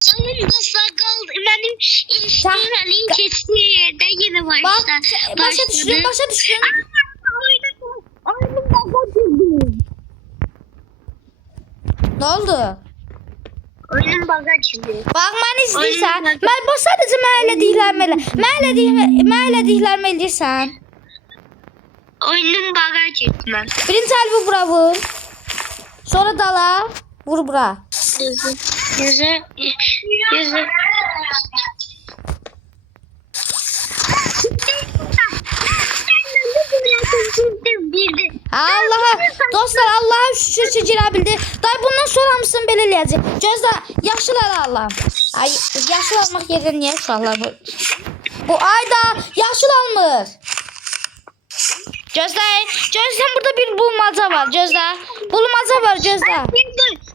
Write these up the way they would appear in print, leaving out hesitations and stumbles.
Sayın dostlar kaldı. Benim ilişkilerin kestiği yerde yine başladı. Bak, başa düştün. Oyunun baga girdi. Ne oldu? Oyunun baga girdi. Bak mən izləyirsən. Oyunun Mən bu sadəcə mənlə deyilənməli. Mənlə deyilənmə eləyirsən. Oyunun baga girdi. Birinci əlbi bura vur. Sonra dala. Vur bura. Yüzü. Allah'a dostlar Allah'a şükür ki girə bildi. Day bundan sonra mısın belə eləyəcək. Gözlə yaşlılar Allah'ım. Ay yaşlı almaq yerində niyə uşaqlar bu? Bu ayda yaşlı almır. Gözlə burada bir bulmaca var. Gözlə. Bulmaca var gözlə.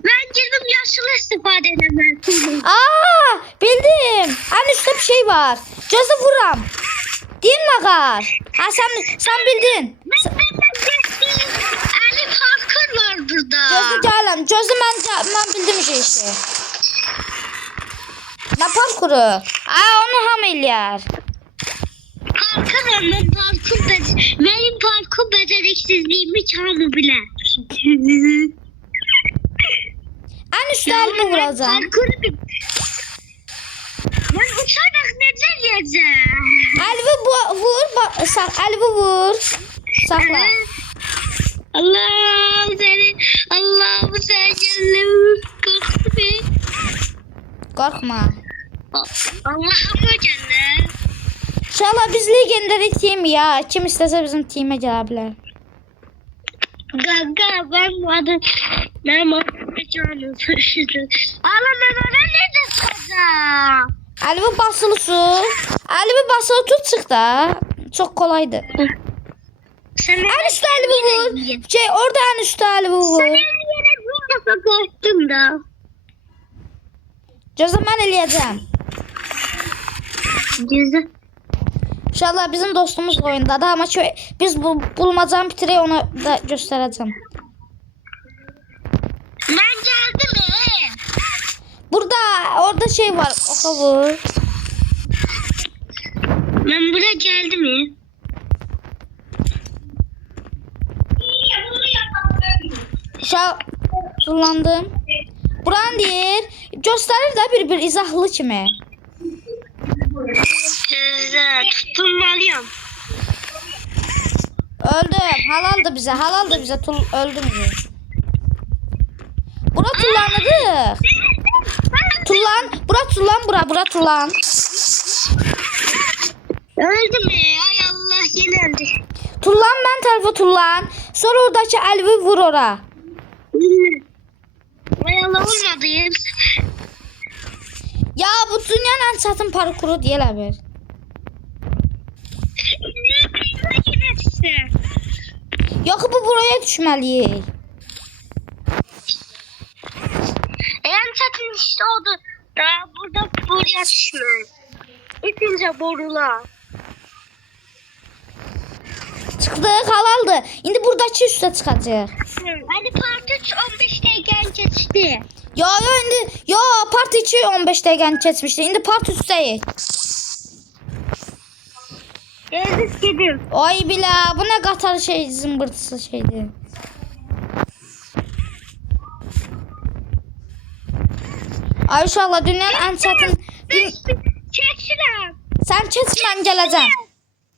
Ben girdim yaşlı istifade edemezsin. Aa bildim. En üstte bir şey var. Gözlə vuram. Değil mi Ağar? Ha sen bildin. Ali Parker var burada. Gözlə gələm. Gözlə mən bildim şey işte. Ne parkuru? Aa onu ham eləyər. Parkur ama benim parkur beceriksizliğimi kamı bilen. En üstte elimi vuracağım. Ben uçarak nece yiyeceğim? Elimi vur. Elimi vur. Sakla. Allah'ım sen canım korktu be. Korkma. Allah'ım o canım. İnşallah biz legendary team ya. Kim istese bizim team'e gelebilir. Gaga ben canım sıçradı. Allah ben ona nerede çıkacağım? Elimi basılı su. Elimi basılı tut çık da. Çok kolaydı. En üstte elimi vur. Orada en üstte elimi vur. Sen yine bir defa korktum da. Gözle ben eləyəcəm. Güzel. İnşallah bizim dostumuz oyundadır ama biz bulmacanı bitirək onu da göstərəcəm. Ben geldim Orada şey var. Oxa vur. Ben buraya geldim Kullandım. Buran deyir. Göstərir də bir izahlı kimi. Güzel. Tutulmalıyım. Öldüm. Halaldı bize. Öldüm diyor. Bura tullanıdır. Bura tullan. Öldüm ay Allah yine öldü. Tullan ben tarafa tullan. Sonra oradaki elvi vur ora. Ay Allah olmadı ya. Ya bu dünyanın en çətin parkuru deyələ bir. Yox bu buraya düşməliyik. En çetin işte oldu. Daha burada buraya düşmüyor. İpince borula. Çıxdıq, halaldı. İndi buradakı üstə çıxacaq. Hadi part 3 15 dəqiqəni keçdi. Yo part 2 15 dəqiqəni keçmişdi. İndi part 3'dəyiz. Geldik gidim. Ay bilə, bu nə qatar şey zımbırtısı şeydir. Ay inşallah dünyanın ən çətin... Keçirəm. Sən keç, mən gələcəm.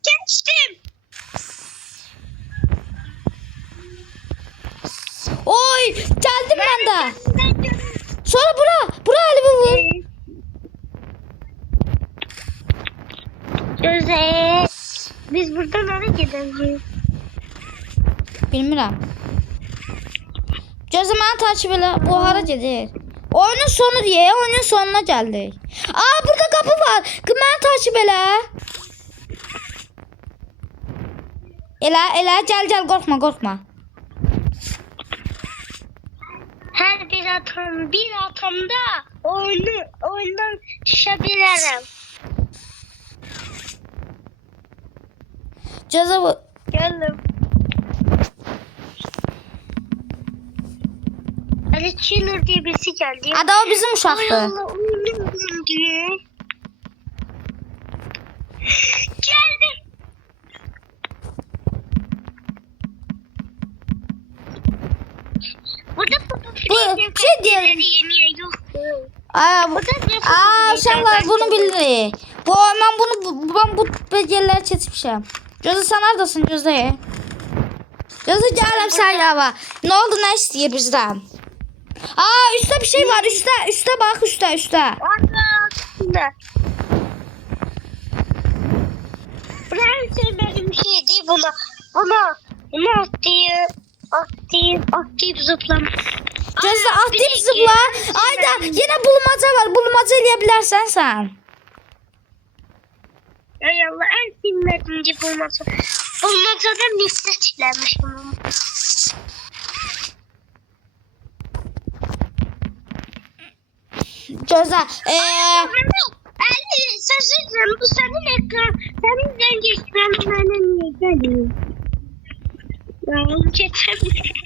Geçtim. Oy, gəldim mən də. Sonra bura elimi vur. Güzel. Biz buradan nereye gideceğiz? Bilmirəm. Gözlə məni takip elə. Bu hara gedir? Oyunun sonu deyə, oyunun sonuna gəldik. Aa, burada qapı var. Məni takip elə. Elə, gəl, qorxma. Her bir atomda oyundan düşebilirim. Gözlə bu. Geldim. Böyle Çinur diye birisi geldi. Ada o bizim Ay uşaqdır. Allah oyunum diye. Geldim. Burada Bu şey diyelim. yeniye yoktu. Uşaqlar bunu bilir. Ben bu belgeləri keçmişəm. Gözü sen neredesin Gözde? Gözde gələm sən yava. Ne oldu, ne istəyir bizden? Üstte bir şey var, üstte bak, üstte. Allah. Ben sevmediğim şey değil buna. Buna atlayıp zıplama. Gözde atlayıp zıpla. Ayda yine bulmaca var. Bulmaca eləyə sen. Ay Allah, en sevmediğim bulmaca. Bulmacadan nefret etmiş bunun. Gözde. Ali, şaşırdım. Bu senin ekran. Senin rengi ekranın bana niye geliyor? Ben geçemiyorum.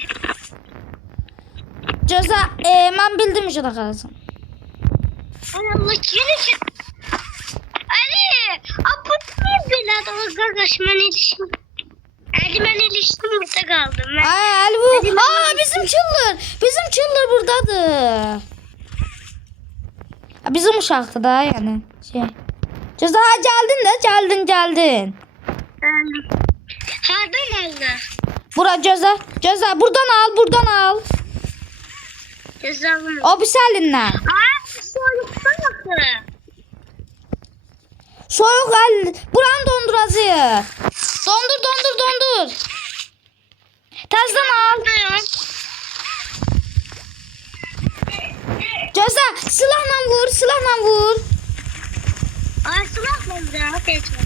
Gözde ben bildim işte kalsın. Ay Allah, yine Ali, bu niye böyle adamı kardeş, ben ilişkim. Ali, ben ilişkim, burada kaldım. Ali bu. Bizim Çıllır buradadır. Bizim uşaqdır da yani. Gözde geldin. Hardan aldı? Bura Gözde buradan al. Cezalım. O bir elinden. Soyukta bakın. Soğuk buranı donduracağıq. Dondur. Tezden al. Gözde silahla vur. Ay, silah mı da? Geçme.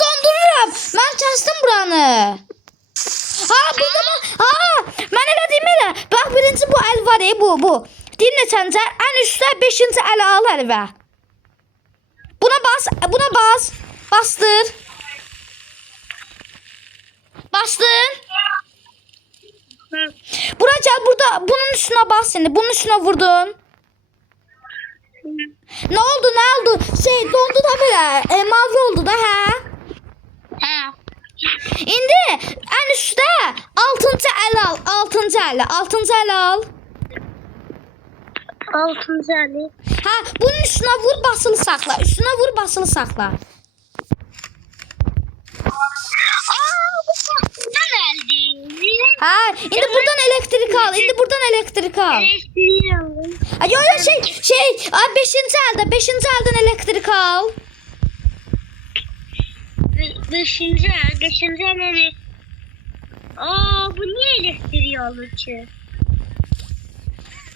Dondururum. Ben kestim buranı. Ben elə deyim elə. Bax birinci bu əl var bu. Dinlə səncə ən üstə 5-ci əli al əlvə. Buna bas. Bastır. Bastın. Bura gəl, burada bunun üstünə bas şimdi. Bunun üstünə vurdun. Ne oldu? Dondu da belə. Mavi oldu da hə? İndi en üstte 6-cı əl al. 6-cı əli al. 6-cı əli. Bunun üstüne vur, basılı saxla. Bu saçtan əldi. İndi buradan elektrik al. Elektriği aldım. Yo 5-ci əldən elektrik al. 5-ci əli. Bu niye elektriği alır ki?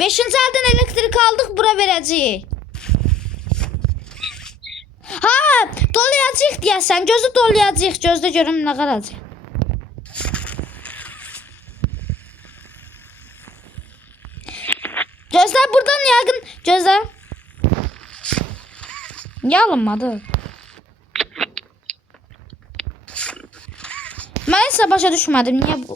5-ci əldən elektrik aldıq, bura verəcəyik. Dolayacaq deyəsən. Gözü dolayacaq. Gözdə görüm nə qalacaq. Gözlə buradan yaqın. Gözlə. Niyə alınmadı? Mən isə başa düşmədim. Niyə bu?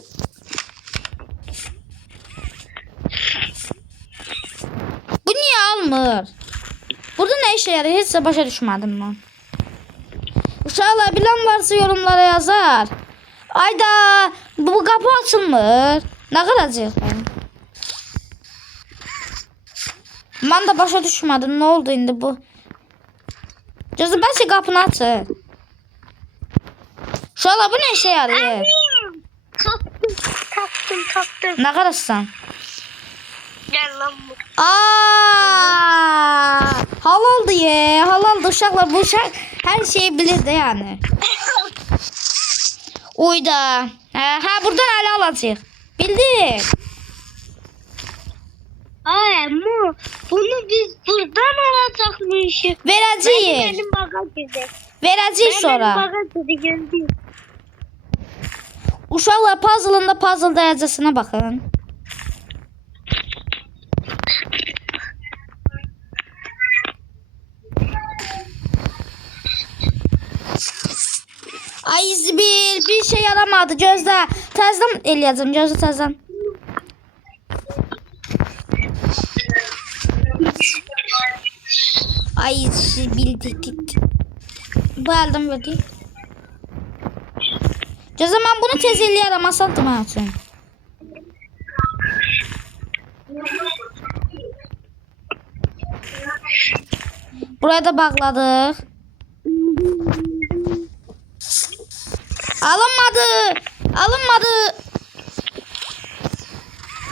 Bu niyə almır? Burada nə işə yarayır? Heç də başa düşmədim mən. Uşaqlar bilən varsa yorumlara yazar. Ayda bu qapı açılmır. Nə qalacaq? Mən də başa düşmədim. Nə oldu indi bu? Gözü bəlkə qapını açır. Uşaqlar bu nə işə yarayır? Tapdım. Nə qarasın? Gel lan bu. Halaldır ye. Halaldır uşaqlar. Bu uşaq hər şeyi bilir də yəni. Uyda. Buradan ələ alacaq. Bildik. Ama bunu biz buradan alacakmışız. Verəcəyik. Benim bagajda. Verəcəyik sonra. Benim bagajda gördüm. Uşaqlar puzzle-ında puzzle dərəcəsinə baxın. Ay Zibil bir şey yaramadı Gözde. Tezden eləyəcəm Gözde tezden. Ay Zibil git. Bu eldən verdi. Gözde ben bunu tez eləyərəm asandır mənim üçün. Buraya da bağladık. Alınmadı. Alınmadı.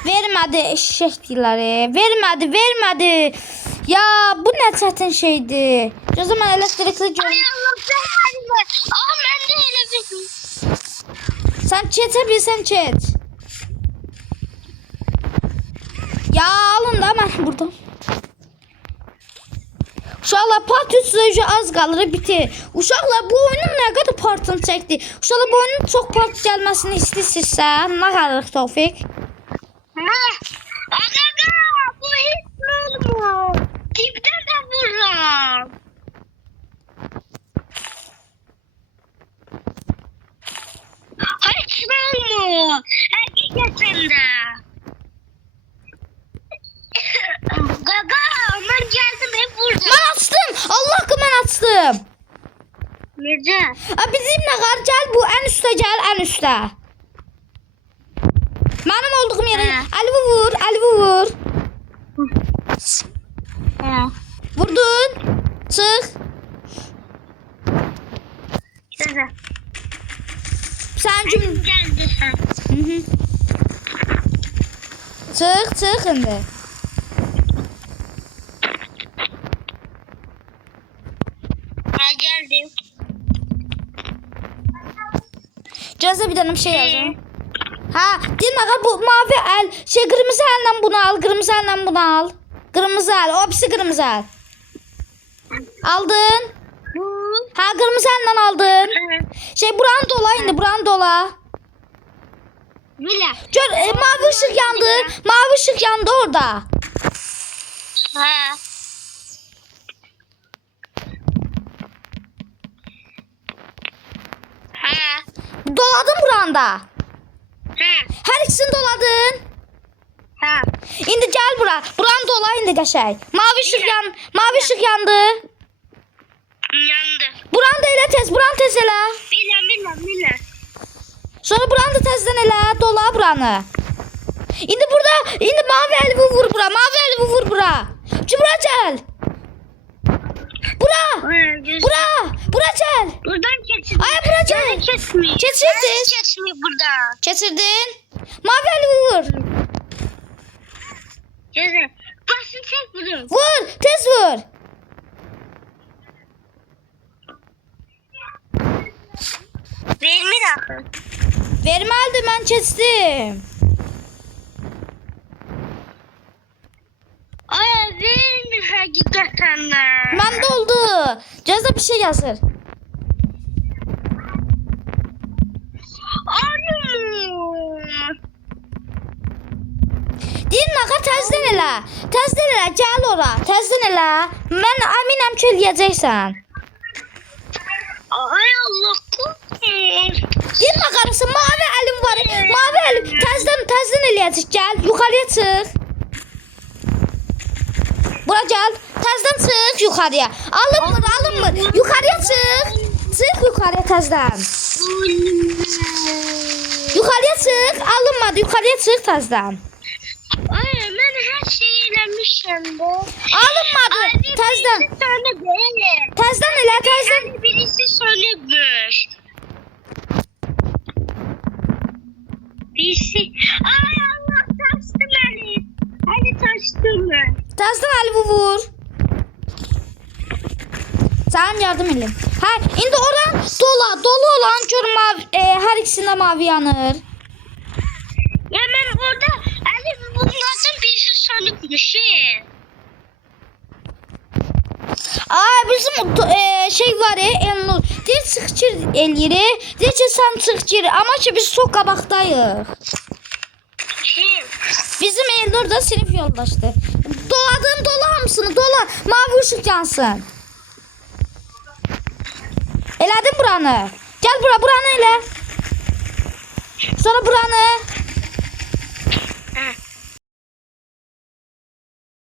Vermedi eşek dilleri. Vermedi. Ya bu ne çətin şeydi. O zaman elektrikli Ay gördüm. Allah belanı. Aa ben de öyle bir. Sen çetebilsen çet. Ya alın da ben buradan. Uşaqlar part 3 sözü az qalır bitir. Uşaqlar bu oyunun nə qədər partını çəkdi. Uşaqlar bu oyunun çox part gəlməsini istəyirsinizsə, nə qalırıq Tofiq? Ha. Aga bu hiç olmaz. Dipten de vururum. Hiç olmaz. Hakikaten de. Gaga ben geldim hep vurdum. Mən açdım. Allah haqqı mən açdım. Nece? Bizim nə qar gəl bu ən üstə gəl, ən üstə. Mənim olduğum yerə Əlivi vur. Ha. Vurdun. Çıx. Nece? Sən kim? Geldi sen. Hı. Çıx indi. Ha geldim. Gözə bir dənə bir şey yazın. Ha, din ağa bu mavi el, qırmızı əllə bunu al, Qırmızı el, o hepsi qırmızı el. Aldın? Ha, qırmızı əllə aldın. Buranı dola. Bile. Gör, mavi ışık yandı orada. Ha. Ha. Doladın buranda. Ha. Hər ikisini doladın. Ha. İndi gəl bura. Buranı dola indi qəşəng. Mavi ışık yandı. Yandı. Buranı da elə tez, elə. Bile. Sonra buranı da tezdən elə, dola buranı. İndi mavi əlivi vur bura. Bura gəl. Bura gəl. Buradan kesin. Ay bura gəl. Kesmiyor. Keçirdin. Kesmiyor burada. Keçirdin. Mavi əlivi vur. Güzel. Basın çek bunu. Vur, tez vur. Vermi dakika. Verməlidir, mən keçdim. Ay vermi hakikaten de. Məndə oldu. Gözdə bir şey yazır. Anam. Din naqa təzdən elə. Gəl ora. Təzdən elə. Mən əminəm ki, eləyəcəksən. Ay Allah korkun. Din naqarısı mavi əlim var. Mavi əlim təzdən eləyəcək. Gəl, yuxarıya çıx. Bura gəl. Təzdən çıx yuxarıya. Alınmır. Yuxarıya çıx. Çıx yuxarıya təzdən. Yuxarıya çıx. Alınmadı. Yuxarıya çıx təzdən. Ay ben her şeyi eləmişim bu. Alınmadı. Təzdən. Birisi sana değil. Təzdən elə, təzdən. Yani birisi sönükmüş. Birisi. Ay Allah taştım beni. Hadi taştım ben. Təzdən əlivi vur. Sənin yardım elim. Hə, indi oran dolu olan gör hər ikisində mavi yanır. Ya ben orada hani bunlardan birisi sönükmüş. Ay bizim şey var Elnur. Deyir çıx gir eləyirik. Deyir ki sən çıx gir. Amma ki biz çox qabaqdayıq. Kim? Bizim Elnur da sinif yoldaşdır. Dola hamısını dola. Mavi ışık yansın. Elədin buranı. Gel buranı elə. Sonra buranı.